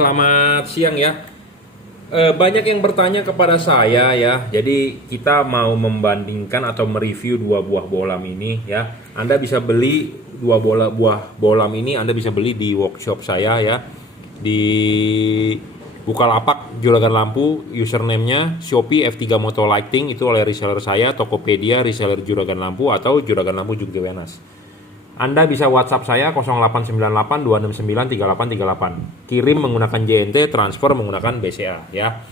Selamat siang ya. Banyak yang bertanya kepada saya ya. Jadi kita mau membandingkan atau mereview dua buah bolam ini ya. Anda bisa beli buah bolam ini. Anda bisa beli di workshop saya ya. Di Bukalapak Juragan Lampu, username-nya Shopee F3 Moto Lighting, itu oleh reseller saya. Tokopedia reseller Juragan Lampu, atau Juragan Lampu juga Wenas. Anda bisa WhatsApp saya 0898 269 3838. Kirim menggunakan JNT, transfer menggunakan BCA ya.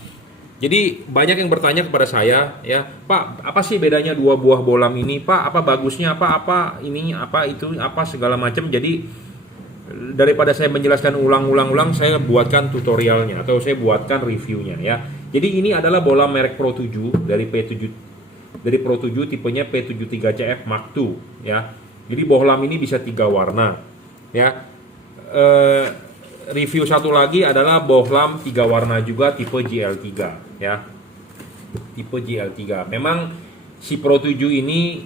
Jadi banyak yang bertanya kepada saya ya, Pak, apa sih bedanya dua buah bolam ini, Pak? Apa bagusnya, apa ini, apa itu, apa segala macam. Jadi daripada saya menjelaskan ulang-ulang, saya buatkan tutorialnya atau saya buatkan reviewnya ya. Jadi ini adalah bolam merek Pro 7 dari Pro 7 tipenya P73CF Mark II ya. Jadi bohlam ini bisa 3 warna ya. Review satu lagi adalah bohlam 3 warna juga tipe GL3 ya. Tipe GL3. Memang si Pro 7 ini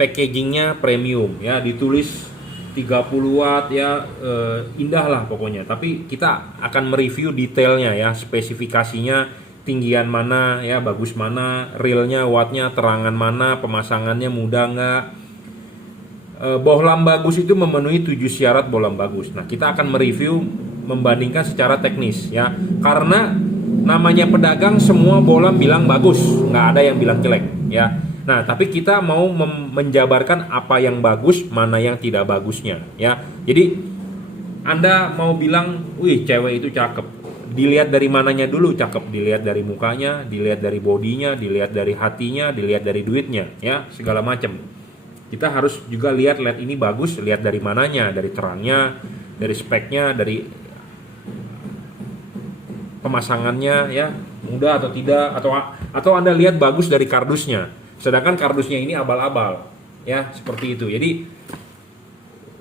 packagingnya premium ya, ditulis 30 watt ya, indah lah pokoknya. Tapi kita akan mereview detailnya ya, spesifikasinya, tinggian mana ya, bagus mana, realnya, wattnya, terangan mana, pemasangannya mudah nggak. Bohlam bagus itu memenuhi 7 syarat bohlam bagus. Nah, kita akan mereview, membandingkan secara teknis ya. Karena namanya pedagang, semua bohlam bilang bagus, nggak ada yang bilang jelek ya. Nah, tapi kita mau menjabarkan apa yang bagus, mana yang tidak bagusnya ya. Jadi Anda mau bilang, wih cewek itu cakep, dilihat dari mananya dulu cakep? Dilihat dari mukanya, dilihat dari bodinya, dilihat dari hatinya, dilihat dari duitnya ya, segala macam. Kita harus juga lihat LED ini bagus, lihat dari mananya, dari terangnya, dari speknya, dari pemasangannya ya, mudah atau tidak, atau Anda lihat bagus dari kardusnya. Sedangkan kardusnya ini abal-abal ya, seperti itu. Jadi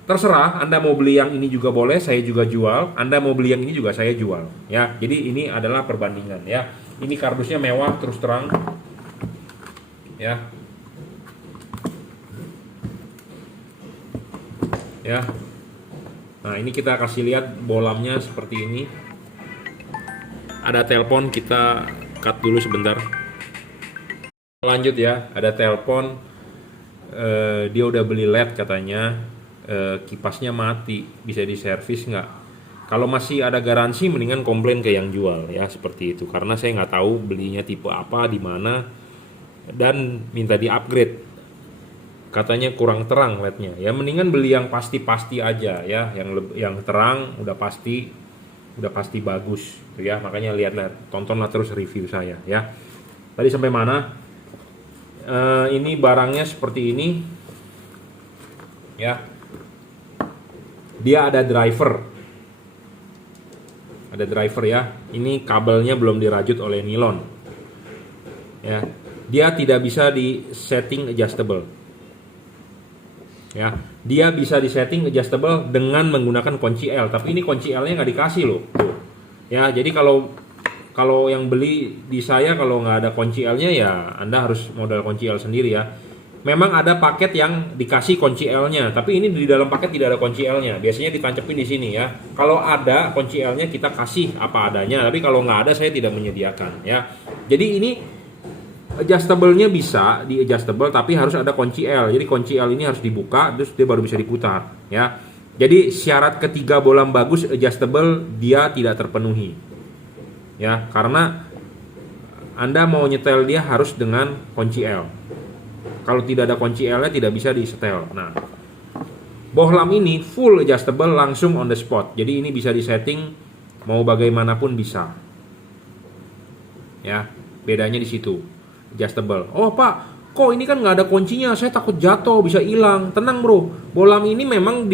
terserah, Anda mau beli yang ini juga boleh, saya juga jual. Anda mau beli yang ini juga saya jual ya. Jadi ini adalah perbandingan ya. Ini kardusnya mewah terus terang ya. Ya. Nah, ini kita kasih lihat bolamnya seperti ini. Ada telepon, kita cut dulu sebentar. Lanjut ya, ada telepon. Dia udah beli LED katanya. Kipasnya mati, bisa diservis nggak? Kalau masih ada garansi, mendingan komplain ke yang jual ya, seperti itu. Karena saya nggak tahu belinya tipe apa, di mana, dan minta di upgrade. Katanya kurang terang LED-nya ya, mendingan beli yang pasti-pasti aja ya, yang terang, udah pasti bagus gitu ya. Makanya lihat, tontonlah terus review saya ya. Tadi sampai mana? Ini barangnya seperti ini ya. Dia ada driver ya. Ini kabelnya belum dirajut oleh nilon ya. Dia tidak bisa di setting adjustable ya. Dia bisa disetting adjustable dengan menggunakan kunci L, tapi ini kunci L nya nggak dikasih loh tuh ya. Jadi kalau yang beli di saya, kalau nggak ada kunci L nya ya Anda harus modal kunci L sendiri ya. Memang ada paket yang dikasih kunci L nya, tapi ini di dalam paket tidak ada kunci L nya, biasanya ditancepin di sini ya. Kalau ada kunci L nya kita kasih apa adanya, tapi kalau nggak ada saya tidak menyediakan ya. Jadi ini adjustable-nya bisa di adjustable, tapi harus ada kunci L. Jadi kunci L ini harus dibuka, terus dia baru bisa diputar ya. Jadi syarat ketiga bolam bagus adjustable dia tidak terpenuhi ya, karena Anda mau nyetel dia harus dengan kunci L. Kalau tidak ada kunci L nya tidak bisa disetel. Nah, bohlam ini full adjustable, langsung on the spot. Jadi ini bisa disetting mau bagaimanapun bisa ya. Bedanya di situ, adjustable. Oh Pak, kok ini kan nggak ada kuncinya, saya takut jatuh, bisa hilang. Tenang bro, bolam ini memang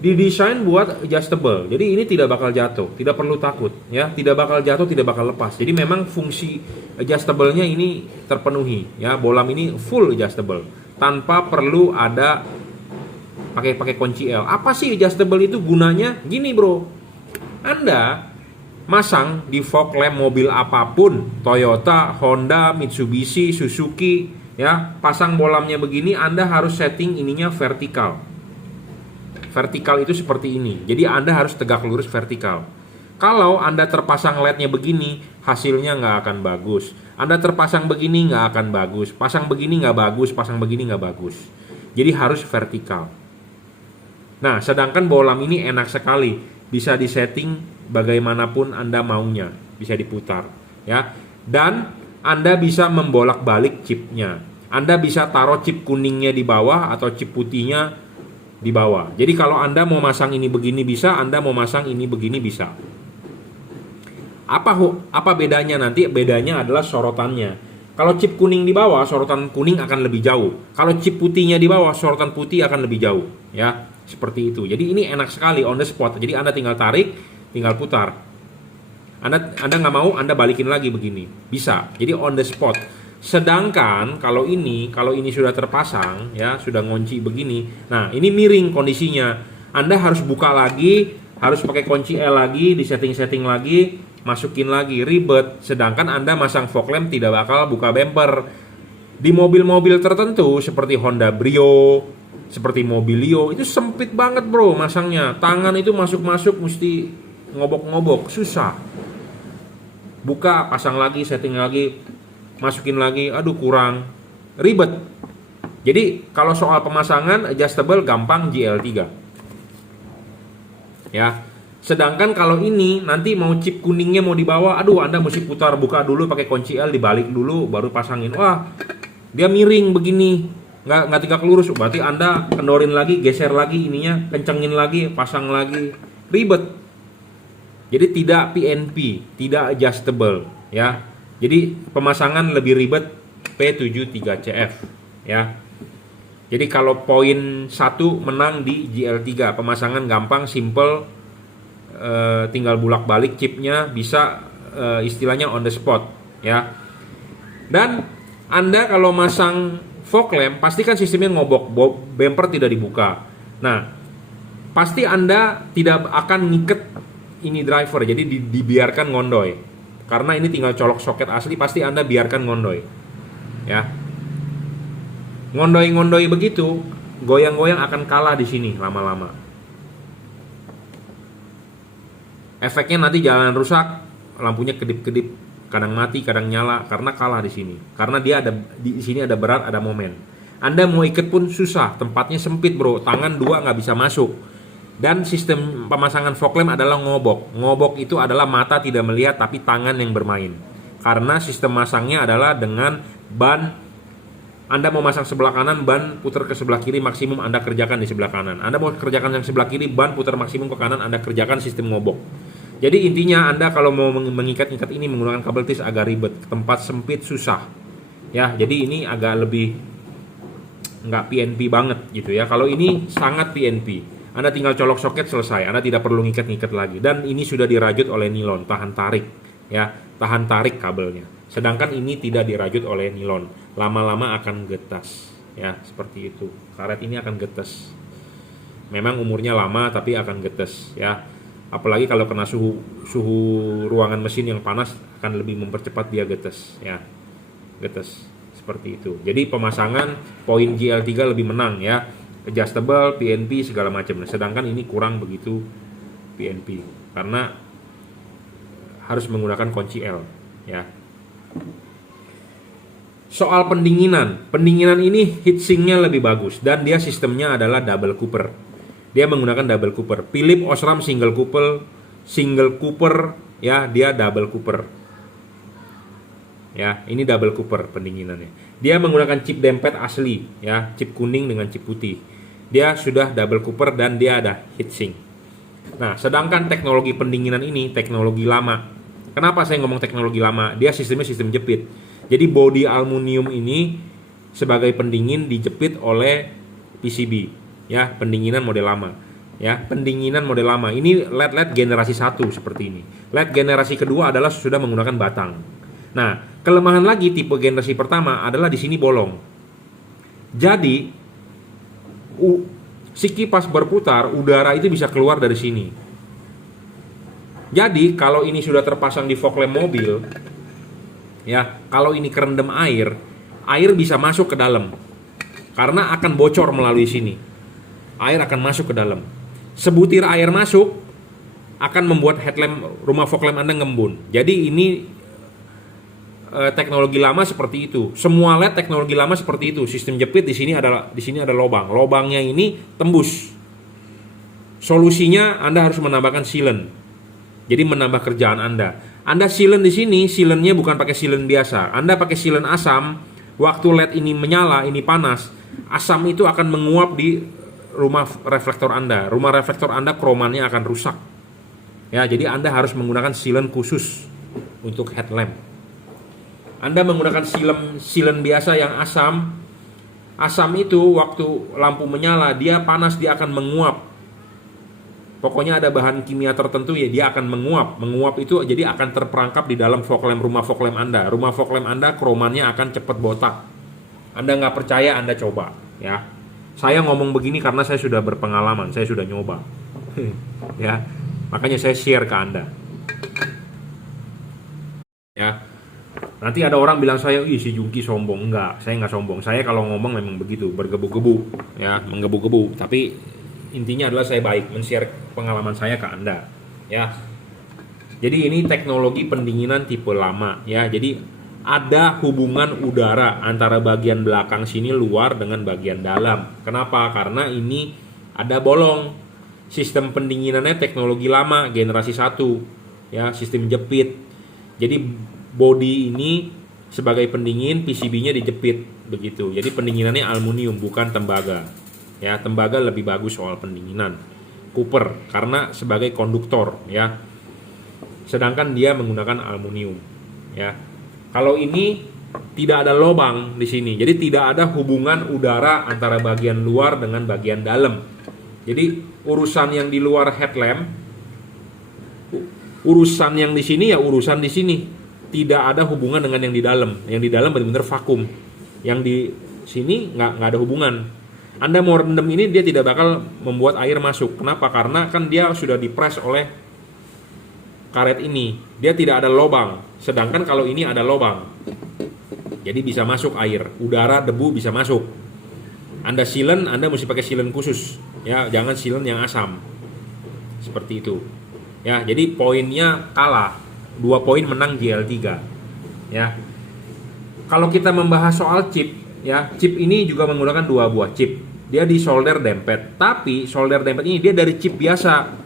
didesain buat adjustable. Jadi ini tidak bakal jatuh, tidak perlu takut ya, tidak bakal jatuh, tidak bakal lepas. Jadi memang fungsi adjustable-nya ini terpenuhi ya. Bolam ini full adjustable tanpa perlu ada pakai kunci L. Apa sih adjustable itu gunanya? Gini bro, Anda masang di fog lamp mobil apapun, Toyota, Honda, Mitsubishi, Suzuki ya, pasang bolamnya begini, Anda harus setting ininya vertikal Vertikal itu seperti ini. Jadi Anda harus tegak lurus vertikal. Kalau Anda terpasang LED-nya begini, hasilnya nggak akan bagus. Anda terpasang begini nggak akan bagus. Pasang begini nggak bagus, pasang begini nggak bagus. Jadi harus vertikal. Nah, sedangkan bolam ini enak sekali. Bisa disetting bagaimanapun Anda maunya. Bisa diputar. Ya. Dan Anda bisa membolak-balik chipnya. Anda bisa taruh chip kuningnya di bawah atau chip putihnya di bawah. Jadi kalau Anda mau masang ini begini bisa, Anda mau masang ini begini bisa. Apa bedanya nanti? Bedanya adalah sorotannya. Kalau chip kuning di bawah, sorotan kuning akan lebih jauh. Kalau chip putihnya di bawah, sorotan putih akan lebih jauh. Ya, seperti itu. Jadi ini enak sekali on the spot. Jadi Anda tinggal tarik, tinggal putar. Anda nggak mau, Anda balikin lagi begini. Bisa. Jadi on the spot. Sedangkan kalau ini sudah terpasang, ya sudah ngunci begini. Nah, ini miring kondisinya. Anda harus buka lagi, harus pakai kunci L lagi, di setting lagi, masukin lagi, ribet. Sedangkan Anda masang fog lamp tidak bakal buka bumper. Di mobil-mobil tertentu seperti Honda Brio, seperti Mobilio, itu sempit banget bro masangnya. Tangan itu masuk-masuk mesti ngobok-ngobok, susah. Buka, pasang lagi, setting lagi, masukin lagi, aduh kurang, ribet. Jadi kalau soal pemasangan adjustable gampang GL3. Ya. Sedangkan kalau ini nanti mau chip kuningnya mau dibawa, aduh Anda mesti putar, buka dulu pakai kunci L, dibalik dulu baru pasangin. Wah, dia miring begini, nggak tegak lurus. Berarti Anda kendorin lagi, geser lagi ininya, kencengin lagi, pasang lagi, ribet. Jadi tidak PNP, tidak adjustable, ya. Jadi pemasangan lebih ribet P73CF, ya. Jadi kalau poin 1 menang di GL3, pemasangan gampang, simple, tinggal bulak-balik chipnya, bisa istilahnya on the spot, ya. Dan Anda kalau masang fog lamp pasti kan sistemnya ngobok, bumper tidak dibuka. Nah, pasti Anda tidak akan ngiket ini driver, jadi dibiarkan ngondoy. Karena ini tinggal colok soket asli, pasti Anda biarkan ngondoy. Ya. Ngondoy-ngondoy begitu, goyang-goyang akan kalah di sini lama-lama. Efeknya nanti jalan rusak, lampunya kedip-kedip, kadang mati, kadang nyala karena kalah di sini. Karena dia ada di sini ada berat, ada momen. Anda mau ikat pun susah, tempatnya sempit, bro. Tangan 2 nggak bisa masuk. Dan sistem pemasangan fog lamp adalah ngobok. Ngobok itu adalah mata tidak melihat tapi tangan yang bermain. Karena sistem masangnya adalah dengan ban. Anda mau masang sebelah kanan, ban putar ke sebelah kiri, maksimum Anda kerjakan di sebelah kanan. Anda mau kerjakan yang sebelah kiri, ban putar maksimum ke kanan, Anda kerjakan sistem ngobok. Jadi intinya Anda kalau mau mengikat-ikat ini menggunakan kabel tis agak ribet, tempat sempit, susah. Ya, jadi ini agak lebih nggak PNP banget gitu ya. Kalau ini sangat PNP. Anda tinggal colok soket, selesai. Anda tidak perlu ngikat-ngikat lagi. Dan ini sudah dirajut oleh nilon, tahan tarik, ya, tahan tarik kabelnya. Sedangkan ini tidak dirajut oleh nilon, lama-lama akan getas, ya, seperti itu. Karet ini akan getas. Memang umurnya lama, tapi akan getas, ya. Apalagi kalau kena suhu ruangan mesin yang panas, akan lebih mempercepat dia getas, ya, getas, seperti itu. Jadi pemasangan poin GL3 lebih menang, ya. Adjustable, PNP segala macam. Sedangkan ini kurang begitu PNP karena harus menggunakan kunci L, ya. Soal pendinginan ini heatsinknya lebih bagus dan dia sistemnya adalah double cooper. Dia menggunakan double cooper. Philips Osram single cooper, ya, dia double cooper. Ya, ini double cooper pendinginannya. Dia menggunakan chip dempet asli, ya, chip kuning dengan chip putih. Dia sudah double cooper dan dia ada heatsink. Nah, sedangkan teknologi pendinginan ini teknologi lama. Kenapa saya ngomong teknologi lama? Dia sistemnya sistem jepit. Jadi bodi aluminium ini sebagai pendingin dijepit oleh PCB, ya, pendinginan model lama. Ya, pendinginan model lama. Ini LED generasi 1 seperti ini. LED generasi kedua adalah sudah menggunakan batang. Nah, kelemahan lagi tipe generasi pertama adalah di sini bolong. Jadi si kipas berputar, udara itu bisa keluar dari sini. Jadi kalau ini sudah terpasang di fog lamp mobil, ya, kalau ini kerendam air bisa masuk ke dalam. Karena akan bocor melalui sini. Air akan masuk ke dalam. sebutir air masuk akan membuat headlamp rumah fog lamp Anda ngembun. Jadi ini teknologi lama seperti itu. Semua LED teknologi lama seperti itu. Sistem jepit di sini ada lubang. Lubangnya ini tembus. Solusinya Anda harus menambahkan sealant. Jadi menambah kerjaan Anda. Anda sealant di sini, sealantnya bukan pakai sealant biasa. Anda pakai sealant asam. Waktu LED ini menyala, ini panas, asam itu akan menguap di rumah reflektor Anda. Rumah reflektor Anda kromannya akan rusak. Ya, jadi Anda harus menggunakan sealant khusus untuk headlamp. Anda menggunakan sealant biasa yang asam. Asam itu waktu lampu menyala, dia panas, dia akan menguap. Pokoknya ada bahan kimia tertentu ya, dia akan menguap. Menguap itu jadi akan terperangkap di dalam fog lamp, rumah fog lamp Anda. Rumah fog lamp Anda kromannya akan cepat botak. Anda nggak percaya, Anda coba ya. Saya ngomong begini karena saya sudah berpengalaman, saya sudah nyoba. Ya, makanya saya share ke Anda. Ya. Nanti ada orang bilang saya, ih si Jungki sombong. Enggak, saya nggak sombong. Saya kalau ngomong memang begitu, bergebu-gebu, ya, menggebu-gebu. Tapi intinya adalah saya baik men-share pengalaman saya ke Anda, ya. Jadi ini teknologi pendinginan tipe lama, ya. Jadi ada hubungan udara antara bagian belakang sini luar dengan bagian dalam. Kenapa? Karena ini ada bolong. Sistem pendinginannya teknologi lama, generasi 1, ya, sistem jepit. Jadi body ini sebagai pendingin, PCB-nya dijepit begitu. Jadi pendinginannya aluminium bukan tembaga. Ya, tembaga lebih bagus soal pendinginan. Cooper karena sebagai konduktor, ya. Sedangkan dia menggunakan aluminium, ya. Kalau ini tidak ada lubang di sini. Jadi tidak ada hubungan udara antara bagian luar dengan bagian dalam. Jadi urusan yang di luar headlamp, urusan yang di sini ya urusan di sini. Tidak ada hubungan dengan yang di dalam. Yang di dalam benar-benar vakum. Yang di sini nggak ada hubungan. Anda mau rendam ini dia tidak bakal membuat air masuk. Kenapa? Karena kan dia sudah dipres oleh karet ini. Dia tidak ada lubang. Sedangkan kalau ini ada lubang. Jadi bisa masuk air. Udara, debu bisa masuk. Anda sealant, Anda mesti pakai sealant khusus. Ya, jangan sealant yang asam. Seperti itu. Ya, jadi poinnya kalah. 2 poin menang GL3, ya. Kalau kita membahas soal chip, ya, chip ini juga menggunakan 2 buah chip. Dia di solder dempet, tapi solder dempet ini dia dari chip biasa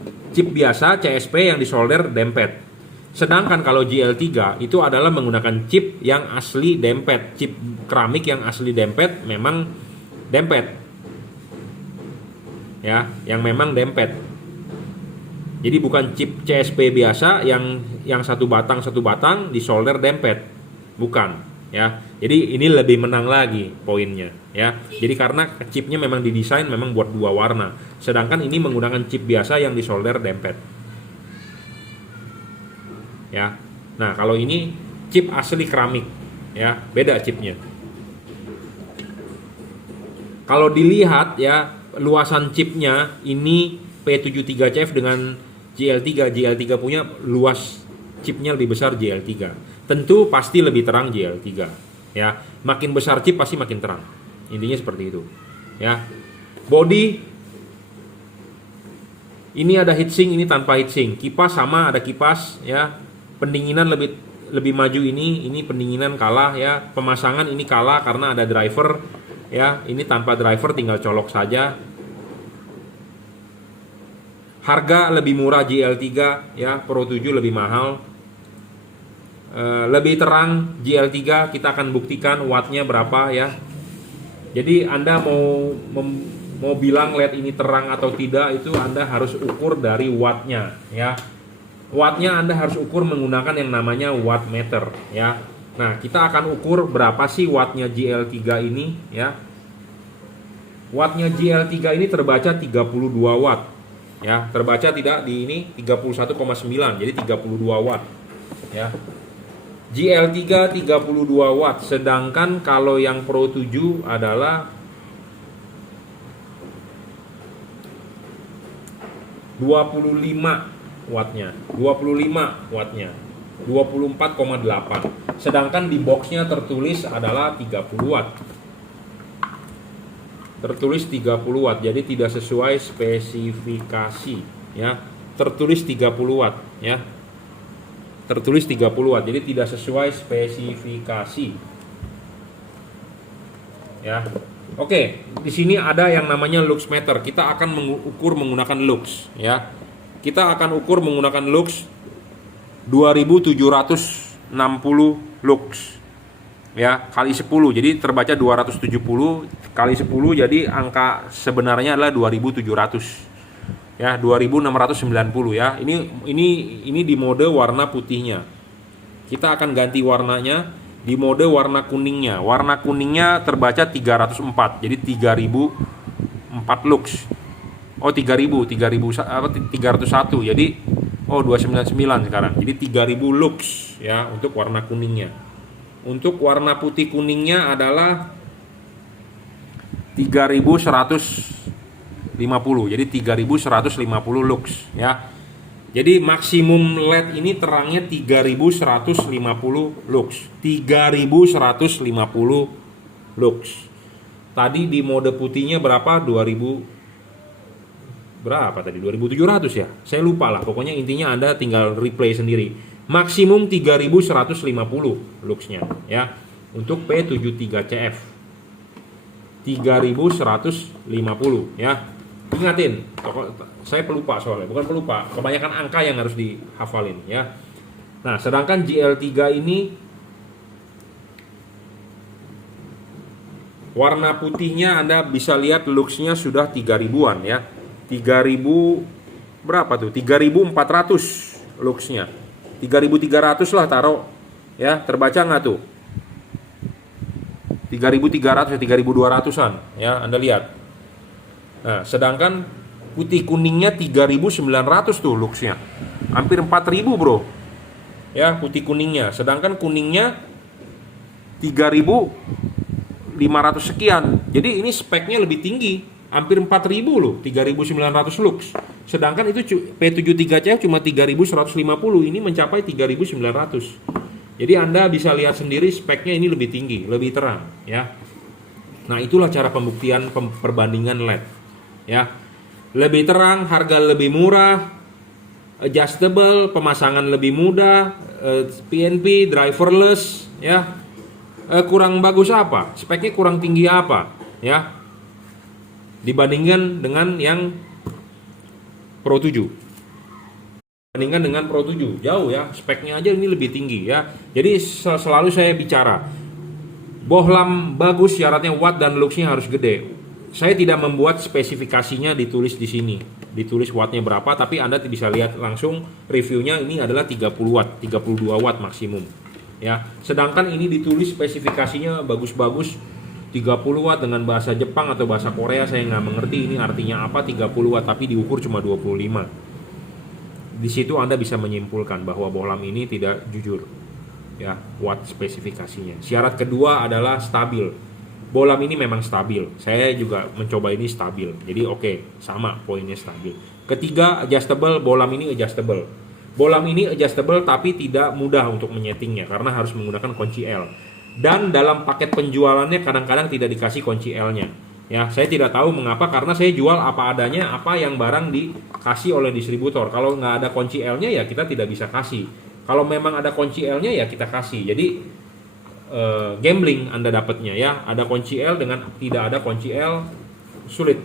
CSP yang di solder dempet. Sedangkan kalau GL3 itu adalah menggunakan chip yang asli dempet, chip keramik yang asli dempet, memang dempet, ya, yang memang dempet. Jadi bukan chip CSP biasa yang satu batang di solder dempet, bukan, ya. Jadi ini lebih menang lagi poinnya, ya. Jadi karena chipnya memang didesain memang buat 2 warna, sedangkan ini menggunakan chip biasa yang di solder dempet, ya. Nah kalau ini chip asli keramik, ya, beda chipnya. Kalau dilihat ya luasan chipnya ini P73CF dengan GL3 punya luas chipnya lebih besar GL3. Tentu pasti lebih terang GL3, ya. Makin besar chip pasti makin terang. Intinya seperti itu, ya. Body ini ada heatsink, ini tanpa heatsink. Kipas sama, ada kipas, ya. Pendinginan lebih maju ini pendinginan kalah, ya. Pemasangan ini kalah karena ada driver, ya. Ini tanpa driver tinggal colok saja. Harga lebih murah GL3, ya, Pro 7 lebih mahal. Lebih terang GL3, kita akan buktikan wattnya berapa, ya. Jadi Anda mau bilang LED ini terang atau tidak, itu Anda harus ukur dari wattnya, ya. Wattnya Anda harus ukur menggunakan yang namanya wattmeter, ya. Nah, kita akan ukur berapa sih wattnya GL3 ini, ya. Wattnya GL3 ini terbaca 32 watt. Ya, terbaca tidak di ini 31,9, jadi 32 watt, ya. GL3 32 watt, sedangkan kalau yang Pro 7 adalah 25 wattnya, 24,8. Sedangkan di boxnya tertulis adalah 30 watt. tertulis 30 watt, jadi tidak sesuai spesifikasi ya. Tertulis 30 watt ya. Tertulis 30 watt, jadi tidak sesuai spesifikasi. Ya. Oke, di sini ada yang namanya lux meter. Kita akan mengukur menggunakan lux ya. Kita akan ukur menggunakan lux 2760 lux. Ya, kali 10. Jadi terbaca 270 kali 10, jadi angka sebenarnya adalah 2700. Ya, 2690 ya. Ini di mode warna putihnya. Kita akan ganti warnanya di mode warna kuningnya. Warna kuningnya terbaca 304. Jadi 3004 lux. Oh, 301. Jadi 299 sekarang. Jadi 3000 lux ya untuk warna kuningnya. Untuk warna putih kuningnya adalah 3150. Jadi 3150 lux ya. Jadi maksimum LED ini terangnya 3150 lux. 3150 lux. Tadi di mode putihnya berapa? 2700 ya. Saya lupa lah. Pokoknya intinya Anda tinggal replay sendiri. Maksimum 3150 luxnya ya. Untuk P73CF 3150 ya. Ingatin, saya pelupa soalnya, bukan pelupa, kebanyakan angka yang harus dihafalin ya. Nah, sedangkan GL3 ini warna putihnya Anda bisa lihat luxnya sudah 3000-an ya. 3000 berapa tuh? 3400 luxnya. 3300 lah taruh ya, terbaca nggak tuh? 3300 ya, 3200-an ya, Anda lihat. Nah, sedangkan putih kuningnya 3900 tuh luxnya. Hampir 4000, Bro. Ya, putih kuningnya. Sedangkan kuningnya 3500 sekian. Jadi ini speknya lebih tinggi. Hampir 4000 loh, 3900 lux. Sedangkan itu P73CF cuma 3150, ini mencapai 3900. Jadi Anda bisa lihat sendiri speknya ini lebih tinggi, lebih terang ya. Nah, itulah cara pembuktian perbandingan LED. Ya, lebih terang, harga lebih murah, adjustable, pemasangan lebih mudah, PNP, driverless, ya. Kurang bagus apa? Speknya kurang tinggi apa? Ya, dibandingkan dengan yang Pro 7. Dibandingkan dengan Pro 7, jauh ya, speknya aja ini lebih tinggi ya. Jadi selalu saya bicara, bohlam bagus syaratnya watt dan luxnya harus gede. Saya tidak membuat spesifikasinya ditulis di sini, ditulis wattnya berapa, tapi Anda bisa lihat langsung reviewnya ini adalah 30 watt, 32 watt maksimum. Ya, sedangkan ini ditulis spesifikasinya bagus-bagus 30 watt dengan bahasa Jepang atau bahasa Korea, saya nggak mengerti ini artinya apa 30 watt, tapi diukur cuma 25. Di situ Anda bisa menyimpulkan bahwa bohlam ini tidak jujur. Ya, watt spesifikasinya. Syarat kedua adalah stabil. Bohlam ini memang stabil. Saya juga mencoba ini stabil. Jadi oke, sama poinnya stabil. Ketiga, adjustable. Bohlam ini adjustable. Bohlam ini adjustable tapi tidak mudah untuk menyetingnya karena harus menggunakan kunci L. Dan dalam paket penjualannya kadang-kadang tidak dikasih kunci L-nya. Ya, saya tidak tahu mengapa, karena saya jual apa adanya, apa yang barang dikasih oleh distributor. Kalau nggak ada kunci L-nya ya kita tidak bisa kasih. Kalau memang ada kunci L-nya ya kita kasih. Jadi gambling Anda dapatnya ya, ada kunci L dengan tidak ada kunci L sulit.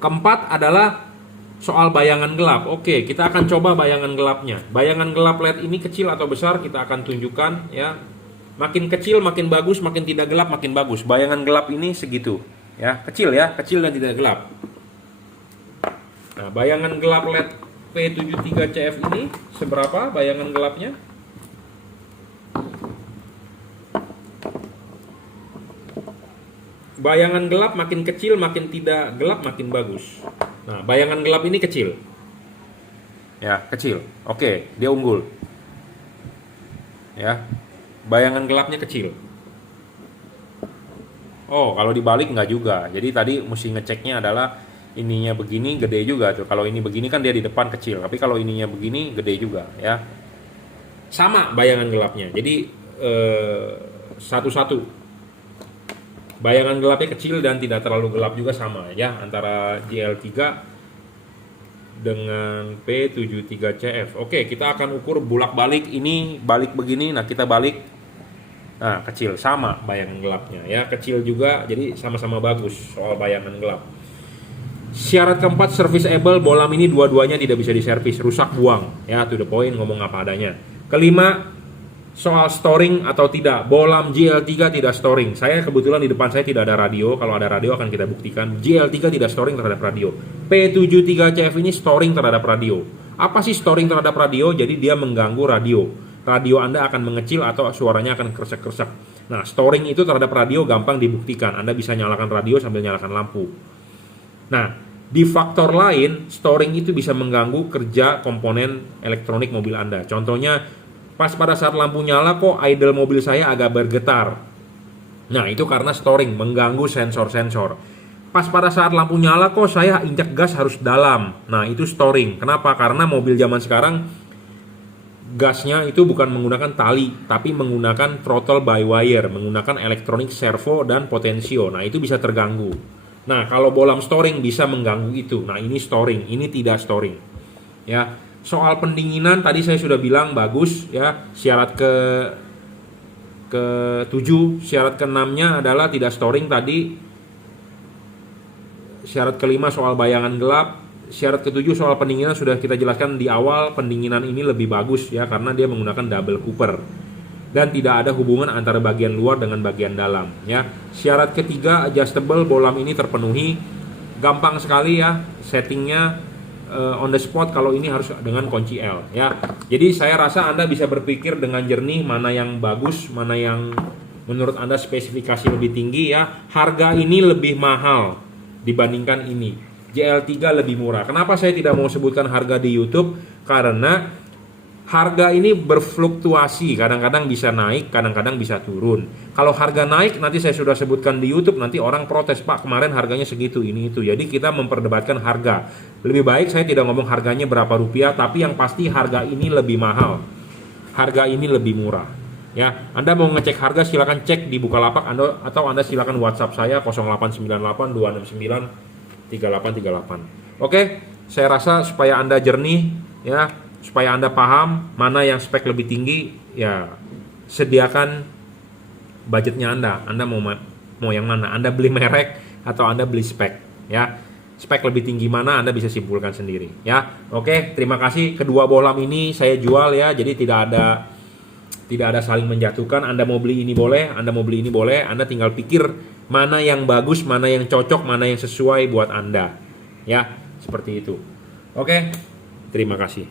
Keempat adalah soal bayangan gelap. Oke, kita akan coba bayangan gelapnya. Bayangan gelap LED ini kecil atau besar kita akan tunjukkan ya. Makin kecil makin bagus, makin tidak gelap makin bagus. Bayangan gelap ini segitu ya, kecil dan tidak gelap. Nah, bayangan gelap LED P73CF ini seberapa bayangan gelapnya? Bayangan gelap makin kecil, makin tidak gelap, makin bagus. Nah, bayangan gelap ini kecil. Ya, kecil. Oke, dia unggul. Ya, bayangan gelapnya kecil. Oh, kalau dibalik nggak juga. Jadi tadi mesti ngeceknya adalah ininya begini, gede juga tuh. Kalau ini begini kan dia di depan kecil. Tapi kalau ininya begini, gede juga. Ya, sama bayangan gelapnya. Jadi satu-satu. Bayangan gelapnya kecil dan tidak terlalu gelap juga, sama ya antara JL3 dengan P73CF. Oke, kita akan ukur bolak-balik, ini balik begini, nah kita balik, nah kecil, sama bayangan gelapnya ya, kecil juga, jadi sama-sama bagus soal bayangan gelap. Syarat keempat, serviceable, bolam ini dua-duanya tidak bisa diservis, rusak, buang ya, to the point, ngomong apa adanya. Kelima, soal storing atau tidak, bolam JL3 tidak storing. Saya kebetulan di depan saya tidak ada radio, kalau ada radio akan kita buktikan. JL3 tidak storing terhadap radio. P73CF ini storing terhadap radio. Apa sih storing terhadap radio? Jadi dia mengganggu radio. Radio Anda akan mengecil atau suaranya akan kresek-kresek. Nah, storing itu terhadap radio gampang dibuktikan. Anda bisa nyalakan radio sambil nyalakan lampu. Nah, di faktor lain, storing itu bisa mengganggu kerja komponen elektronik mobil Anda. Contohnya, pas pada saat lampu nyala kok idle mobil saya agak bergetar. Nah, itu karena storing, mengganggu sensor-sensor. Pas pada saat lampu nyala kok saya injek gas harus dalam. Nah, itu storing. Kenapa? Karena mobil zaman sekarang gasnya itu bukan menggunakan tali, tapi menggunakan throttle by wire, menggunakan elektronik servo dan potensio. Nah, itu bisa terganggu. Nah, kalau bolam storing bisa mengganggu itu. Nah, ini storing, ini tidak storing. Ya. Soal pendinginan tadi saya sudah bilang bagus ya. Syarat ke-7, syarat ke-6-nya adalah tidak storing tadi. Syarat ke-5 soal bayangan gelap. Syarat ke-7 soal pendinginan sudah kita jelaskan di awal, pendinginan ini lebih bagus ya karena dia menggunakan double cooper. Dan tidak ada hubungan antara bagian luar dengan bagian dalam ya. Syarat ketiga, adjustable, bolam ini terpenuhi. Gampang sekali ya settingnya, on the spot kalau ini harus dengan kunci L ya. Jadi saya rasa Anda bisa berpikir dengan jernih mana yang bagus, mana yang menurut Anda spesifikasi lebih tinggi ya. Harga ini lebih mahal dibandingkan ini. JL3 lebih murah. Kenapa saya tidak mau sebutkan harga di YouTube? Karena harga ini berfluktuasi, kadang-kadang bisa naik, kadang-kadang bisa turun. Kalau harga naik, nanti saya sudah sebutkan di YouTube, nanti orang protes, Pak kemarin harganya segitu, ini itu. Jadi kita memperdebatkan harga. Lebih baik saya tidak ngomong harganya berapa rupiah, tapi yang pasti harga ini lebih mahal. Harga ini lebih murah. Ya, Anda mau ngecek harga silakan cek di Bukalapak atau Anda silakan WhatsApp saya 0898 269 3838. Oke, saya rasa supaya Anda jernih ya, supaya Anda paham mana yang spek lebih tinggi, ya sediakan budgetnya Anda. Anda mau yang mana? Anda beli merek atau Anda beli spek? Ya, spek lebih tinggi mana Anda bisa simpulkan sendiri. Ya, oke. Terima kasih. Kedua bolam ini saya jual ya. Jadi tidak ada saling menjatuhkan. Anda mau beli ini boleh, Anda mau beli ini boleh. Anda tinggal pikir mana yang bagus, mana yang cocok, mana yang sesuai buat Anda. Ya, seperti itu. Oke. Terima kasih.